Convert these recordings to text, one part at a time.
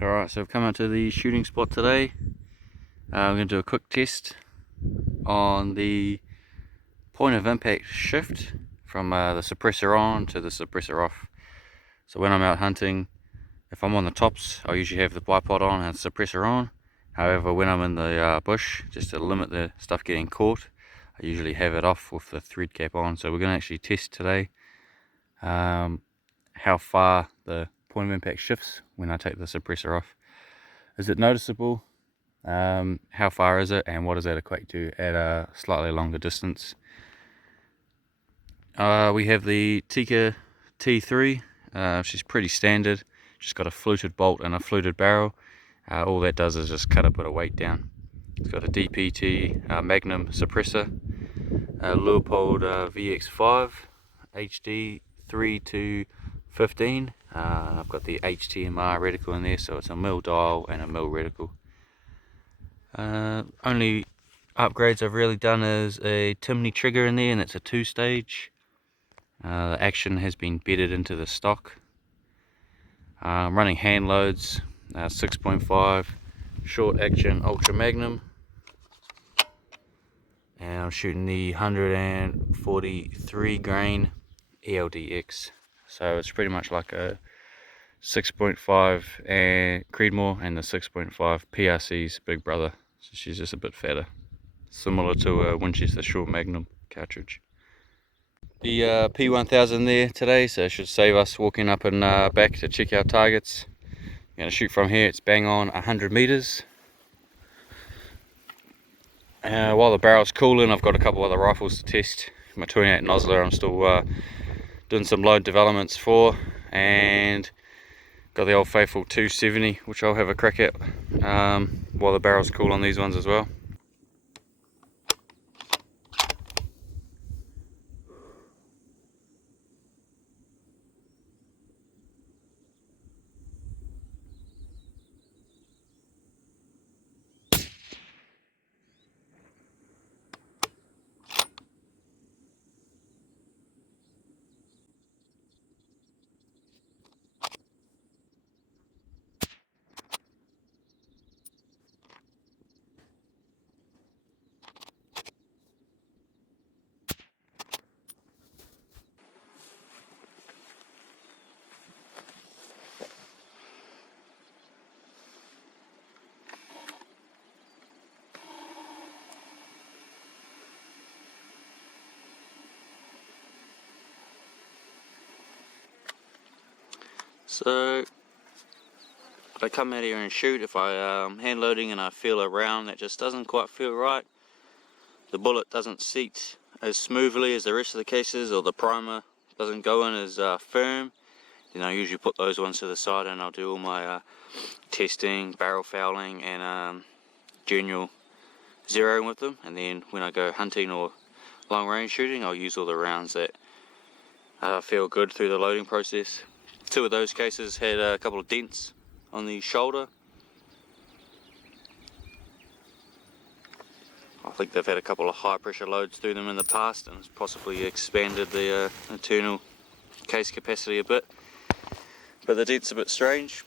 Alright, so I've come out to the shooting spot today. I'm going to do a quick test on the point of impact shift from the suppressor on to the suppressor off. So when I'm out hunting, if I'm on the tops, I usually have the bipod on and the suppressor on. However, when I'm in the bush, just to limit the stuff getting caught, I usually have it off with the thread cap on. So we're going to actually test today how far the point of impact shifts when I take the suppressor off. Is it noticeable? How far is it, and what does that equate to at a slightly longer distance? We have the Tikka T3. She's pretty standard, just got a fluted bolt and a fluted barrel. All that does is just cut a bit of weight down. It's got a DPT Magnum suppressor, Leupold VX5 HD 3 to 15. I've got the HTMR reticle in there, so it's a mil dial and a mil reticle. Only upgrades I've really done is a Timney trigger in there, and it's a 2-stage. The action has been bedded into the stock. I'm running hand loads, 6.5 short action ultra magnum, and I'm shooting the 143 grain ELD-X. So it's pretty much like a 6.5 and Creedmoor and the 6.5 PRC's big brother. So she's just a bit fatter, similar to a Winchester short magnum cartridge. The P1000 there today, so it should save us walking up and back to check our targets. I'm going to shoot from here. It's bang on 100 meters. While the barrel's cooling, I've got a couple other rifles to test. My 28 Nosler I'm still doing some load developments for, and got the old faithful 270 which I'll have a crack at while the barrel's cool on these ones as well. So if I come out here and shoot, if I hand loading and I feel a round that just doesn't quite feel right, the bullet doesn't seat as smoothly as the rest of the cases, or the primer doesn't go in as firm, then I usually put those ones to the side and I'll do all my testing, barrel fouling, and general zeroing with them. And then when I go hunting or long range shooting, I'll use all the rounds that feel good through the loading process. Two of those cases had a couple of dents on the shoulder. I think they've had a couple of high pressure loads through them in the past, and it's possibly expanded the internal case capacity a bit, but the dent's a bit strange.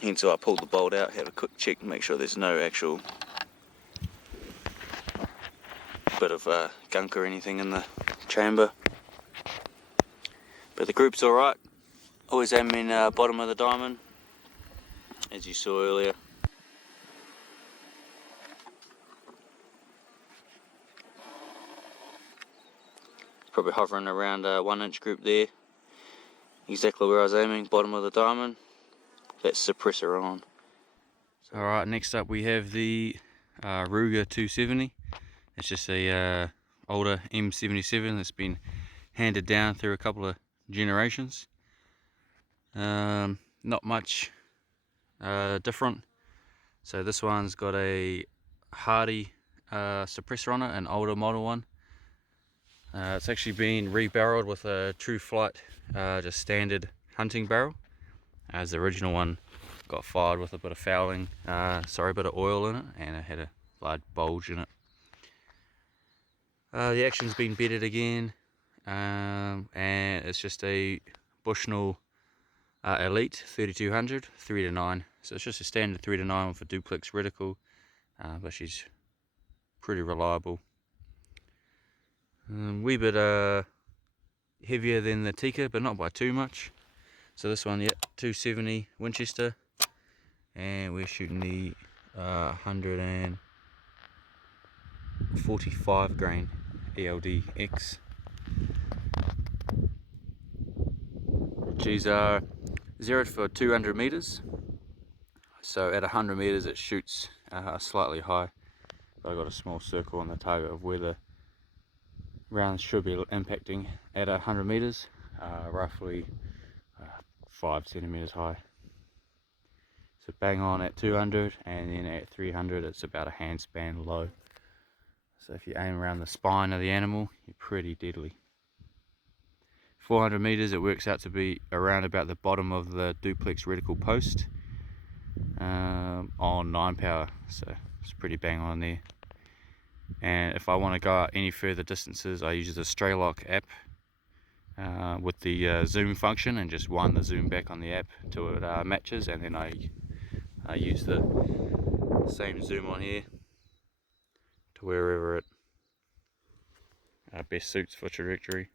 Hence why I pulled the bolt out, have a quick check and make sure there's no actual bit of gunk or anything in the chamber. But the group's alright. Always am in bottom of the diamond, as you saw earlier. Probably hovering around a 1-inch group there. Exactly where I was aiming, bottom of the diamond. That's suppressor on. Alright, next up we have the Ruger 270. It's just a older M77 that's been handed down through a couple of generations. Not much different. So this one's got a Hardy suppressor on it, an older model one. It's actually been rebarreled with a True Flight just standard hunting barrel, as the original one got fired with a bit of fouling, a bit of oil in it, and it had a large bulge in it. The action's been bedded again, and it's just a Bushnell Elite 3200 3-9. So it's just a standard 3-9 with a duplex reticle, but she's pretty reliable. Wee bit heavier than the Tikka, but not by too much. So this one, yep, 270 Winchester, and we're shooting the 145 grain ELD-X. She's zeroed for 200 meters. So at 100 meters it shoots slightly high. But I've got a small circle on the target of where the rounds should be impacting at 100 meters, roughly 5 centimeters high. So bang on at 200, and then at 300 it's about a handspan low. So if you aim around the spine of the animal, you're pretty deadly. 400 meters it works out to be around about the bottom of the duplex reticle post on 9 power, so it's pretty bang on there. And if I want to go out any further distances, I use the Straylock app with the zoom function, and just wind the zoom back on the app till it matches, and then I use the same zoom on here to wherever it best suits for trajectory.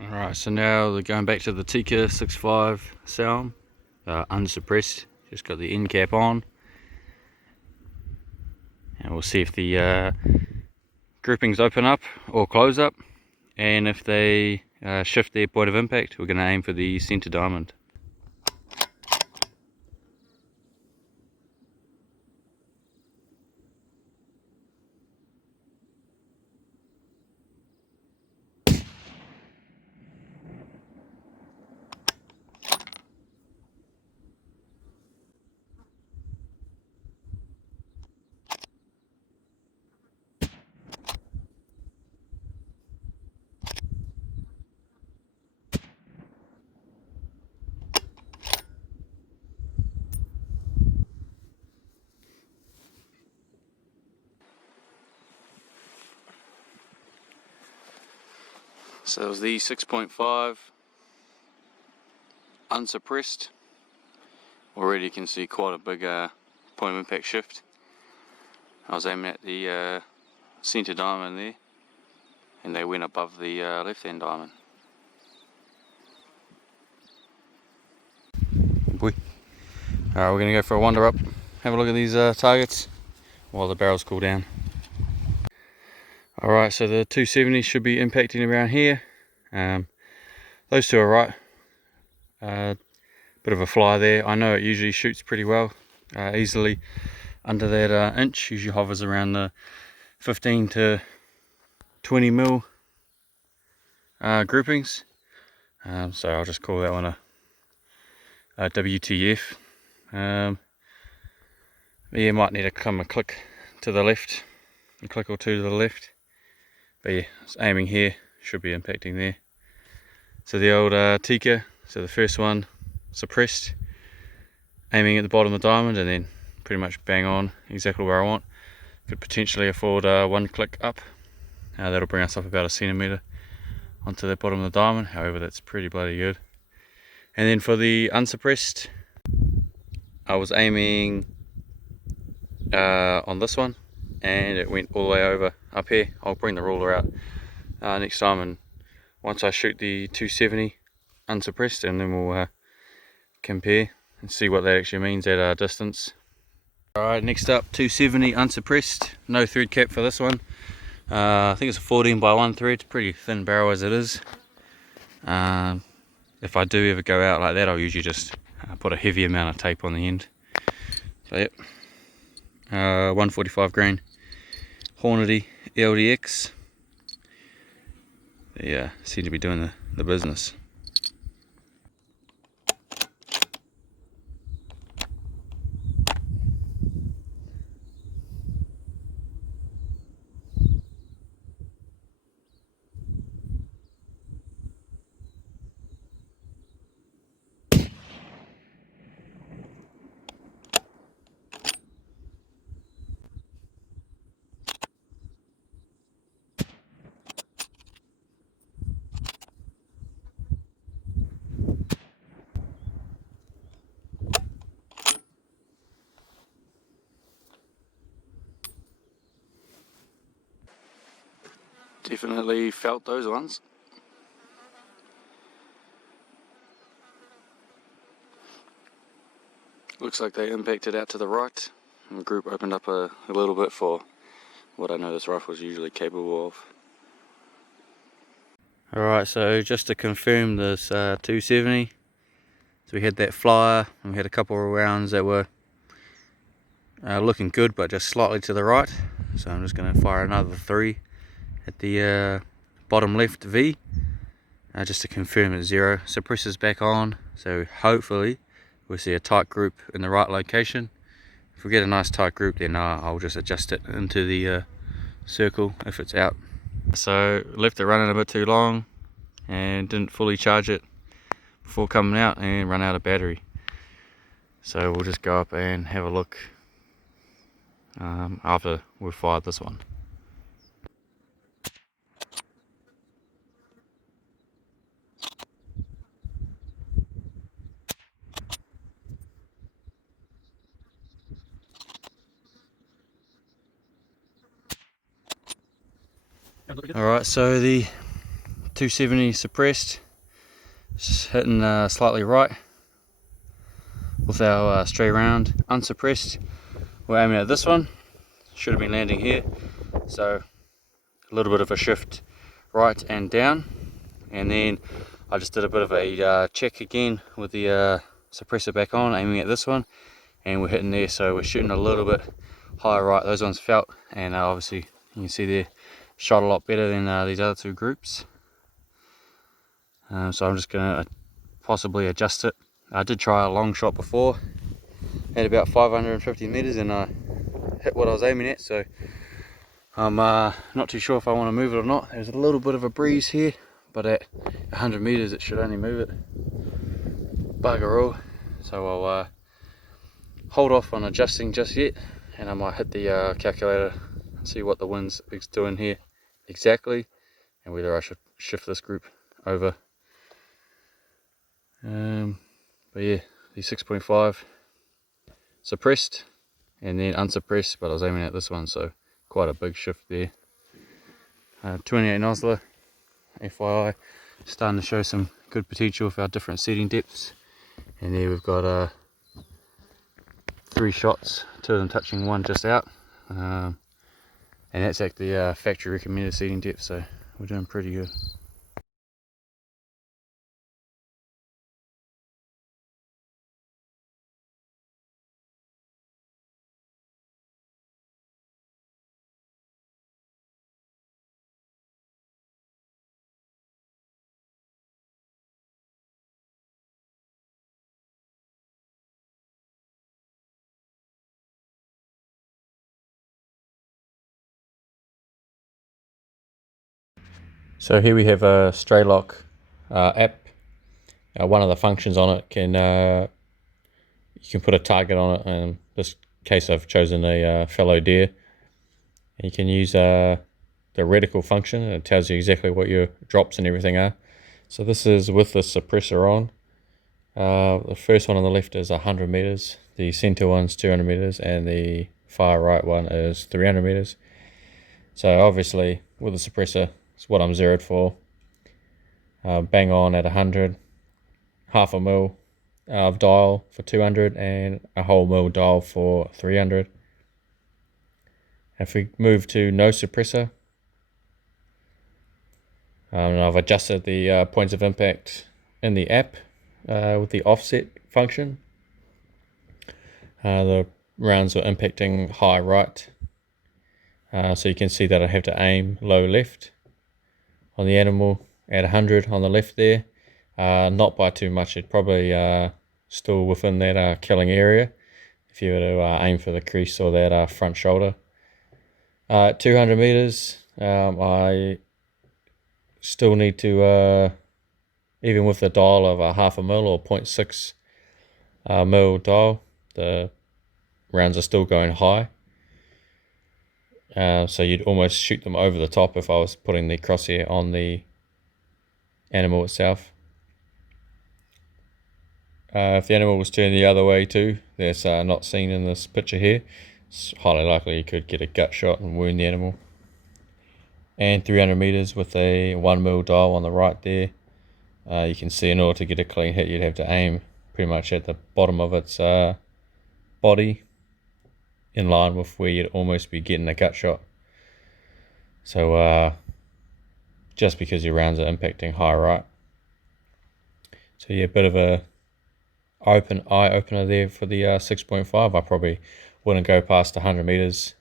Alright, so now we're going back to the Tikka 6.5 SAUM, unsuppressed, just got the end cap on, and we'll see if the groupings open up or close up, and if they shift their point of impact, we're going to aim for the center diamond. So it was the 6.5 unsuppressed. Already you can see quite a big point of impact shift. I was aiming at the center diamond there, and they went above the left hand diamond. Boy. Alright, we're going to go for a wander up, have a look at these targets while the barrels cool down. Alright, so the 270 should be impacting around here. Those two are right. Bit of a fly there. I know it usually shoots pretty well, easily under that inch. Usually hovers around the 15 to 20 mil groupings. So I'll just call that one a WTF. Yeah, might need to come a click to the left, a click or two to the left. But yeah, it's aiming here, should be impacting there. So the old Tikka, so the first one suppressed, aiming at the bottom of the diamond, and then pretty much bang on exactly where I want. Could potentially afford one click up. That'll bring us up about a centimetre onto the bottom of the diamond. However, that's pretty bloody good. And then for the unsuppressed, I was aiming on this one, and it went all the way over up here. I'll bring the ruler out next time, and once I shoot the 270 unsuppressed, and then we'll compare and see what that actually means at a distance. Alright, next up, 270 unsuppressed, no thread cap for this one. I think it's a 14 by 1 thread, pretty thin barrel as it is. if I do ever go out like that, I'll usually just put a heavy amount of tape on the end. So yep, 145 grain Hornady ELD-X. Yeah, seem to be doing the business. Definitely felt those ones. Looks like they impacted out to the right. And the group opened up a little bit for what I know this rifle is usually capable of. Alright, so just to confirm this 270, so we had that flyer and we had a couple of rounds that were looking good but just slightly to the right. So I'm just going to fire another 3 at the bottom left V, just to confirm it's 0. Suppressor's back on, so hopefully we'll see a tight group in the right location. If we get a nice tight group, then I'll just adjust it into the circle if it's out. So left it running a bit too long and didn't fully charge it before coming out and run out of battery. So we'll just go up and have a look after we've fired this one. Alright, so the 270 suppressed, just hitting slightly right with our stray round. Unsuppressed, we're aiming at this one, should have been landing here, so a little bit of a shift right and down, and then I just did a bit of a check again with the suppressor back on, aiming at this one, and we're hitting there, so we're shooting a little bit higher right. Those ones felt, and obviously you can see there, shot a lot better than these other two groups. So I'm just going to possibly adjust it. I did try a long shot before, had about 550 meters, and I hit what I was aiming at, so I'm not too sure if I want to move it or not. There's a little bit of a breeze here, but at 100 meters it should only move it. Bugger all. So I'll hold off on adjusting just yet, and I might hit the calculator and see what the wind's doing here exactly, and whether I should shift this group over. But yeah, the 6.5 suppressed and then unsuppressed, but I was aiming at this one, so quite a big shift there. 28 Nosler, FYI, starting to show some good potential for our different seating depths. And there we've got 3 shots, 2 of them touching, 1 just out, and that's at the factory recommended seating depth, so we're doing pretty good. So here we have a Stray Lock app. One of the functions on it can you can put a target on it. In this case, I've chosen a fallow deer. And you can use the reticle function, and it tells you exactly what your drops and everything are. So this is with the suppressor on. The first one on the left is 100 meters. The center one's 200 meters, and the far right one is 300 meters. So obviously, with the suppressor, it's what I'm zeroed for. Bang on at 100, half a mil of dial for 200, and a whole mil dial for 300. If we move to no suppressor, and I've adjusted the points of impact in the app with the offset function. The rounds are impacting high right, so you can see that I have to aim low left on the animal at 100 on the left there, not by too much. It's probably still within that killing area if you were to aim for the crease or that front shoulder. 200 meters, I still need to, even with the dial of a half a mil or 0.6 mil dial, the rounds are still going high. So you'd almost shoot them over the top if I was putting the crosshair on the animal itself. If the animal was turned the other way too, that's not seen in this picture here, it's highly likely you could get a gut shot and wound the animal. And 300 meters with a 1 mil dial on the right there. You can see in order to get a clean hit, you'd have to aim pretty much at the bottom of its body, in line with where you'd almost be getting a gut shot. So just because your rounds are impacting high right. So yeah, a bit of a eye opener there for the 6.5. I probably wouldn't go past 100 meters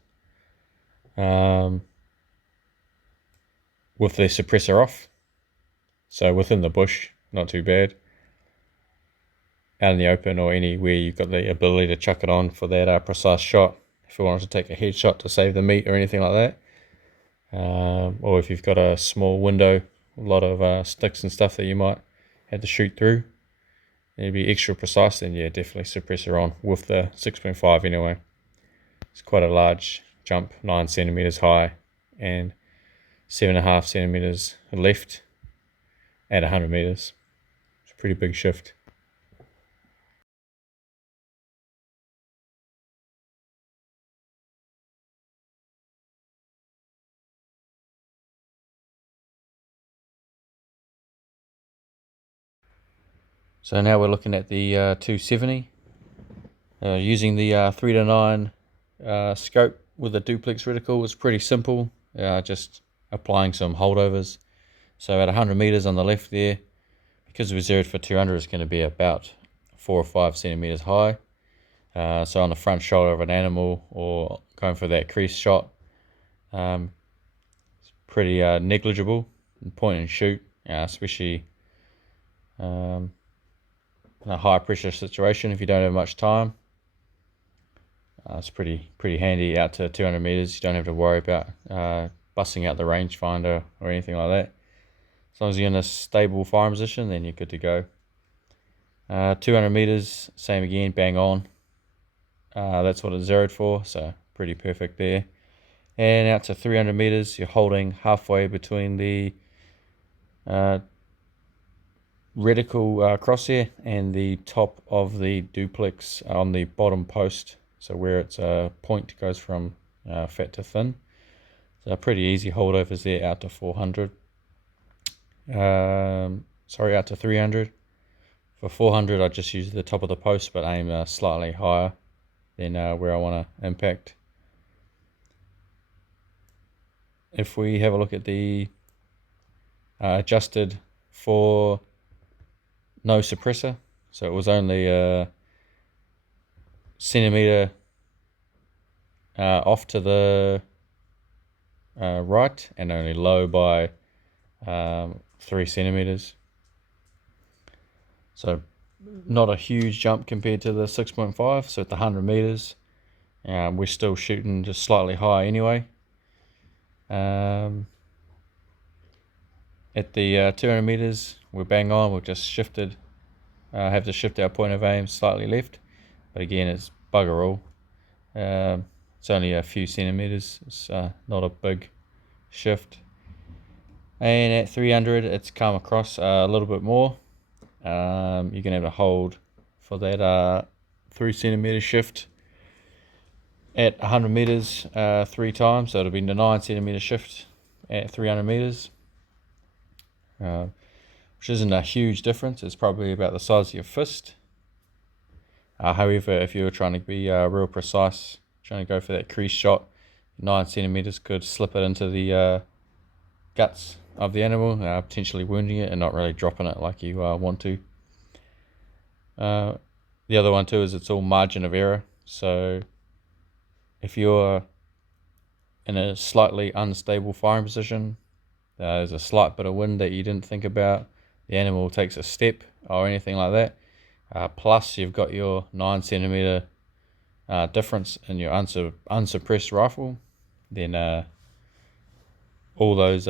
with the suppressor off. So within the bush, not too bad. Out in the open or anywhere you've got the ability to chuck it on for that precise shot. If you wanted to take a headshot to save the meat or anything like that. Or if you've got a small window, a lot of sticks and stuff that you might have to shoot through, it'd be extra precise, then yeah, definitely suppressor on with the 6.5 anyway. It's quite a large jump, 9 centimeters high and 7.5 centimeters left at 100 meters. It's a pretty big shift. So now we're looking at the 270. Using the 3 to 9 scope with a duplex reticle was pretty simple. Just applying some holdovers. So at 100 meters on the left there, because we zeroed for 200, it's going to be about 4 or 5 centimeters high. So on the front shoulder of an animal or going for that crease shot, it's pretty negligible. Point and shoot, especially in a high pressure situation if you don't have much time. It's pretty handy out to 200 meters. You don't have to worry about busting out the rangefinder or anything like that. As long as you're in a stable firing position, then you're good to go. 200 meters, same again, bang on. That's what it's zeroed for, so pretty perfect there. And out to 300 meters, you're holding halfway between the reticle crosshair and the top of the duplex on the bottom post. So where its point goes from fat to thin. So pretty easy holdovers there out to 400. Out to 300. For 400, I just use the top of the post, but aim slightly higher than where I want to impact. If we have a look at the adjusted for no suppressor, so it was only a centimeter off to the right and only low by 3 centimeters. So not a huge jump compared to the 6.5. So at the 100 meters, we're still shooting just slightly high anyway. At the 200 meters, we're bang on. We've just shifted, have to shift our point of aim slightly left, but again, it's bugger all. It's only a few centimeters. It's not a big shift. And at 300, it's come across a little bit more. You're going to have to hold for that 3 centimeter shift at 100 meters 3 times. So it'll be the 9 centimeter shift at 300 meters, which isn't a huge difference. It's probably about the size of your fist. However, if you were trying to be real precise, trying to go for that crease shot, 9 centimeters could slip it into the guts of the animal, potentially wounding it and not really dropping it like you want to. The other one too is it's all margin of error. So if you're in a slightly unstable firing position, there's a slight bit of wind that you didn't think about, the animal takes a step or anything like that, plus you've got your 9cm difference in your unsuppressed rifle, then all those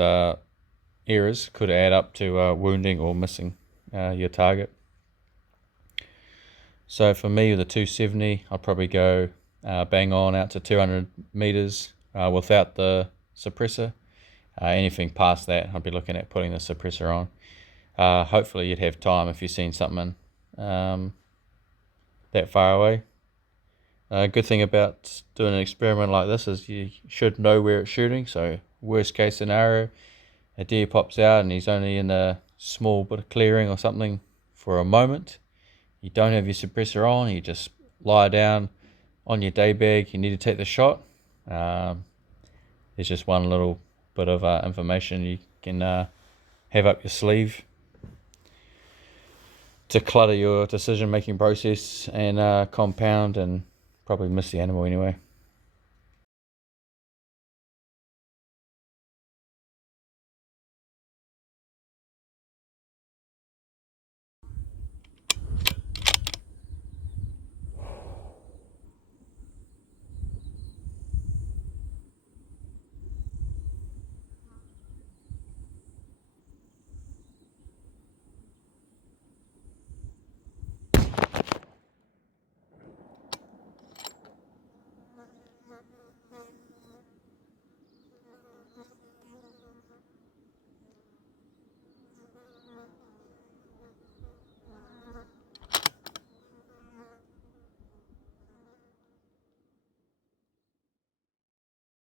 errors could add up to wounding or missing your target. So for me, with the 270, I'll probably go bang on out to 200 meters without the suppressor. Anything past that, I'll be looking at putting the suppressor on. Hopefully you'd have time if you've seen something that far away. Good thing about doing an experiment like this is you should know where it's shooting. So worst case scenario, a deer pops out and he's only in a small bit of clearing or something for a moment. You don't have your suppressor on, you just lie down on your day bag, you need to take the shot. There's just one little bit of information you can have up your sleeve to clutter your decision making process and compound and probably miss the animal anyway.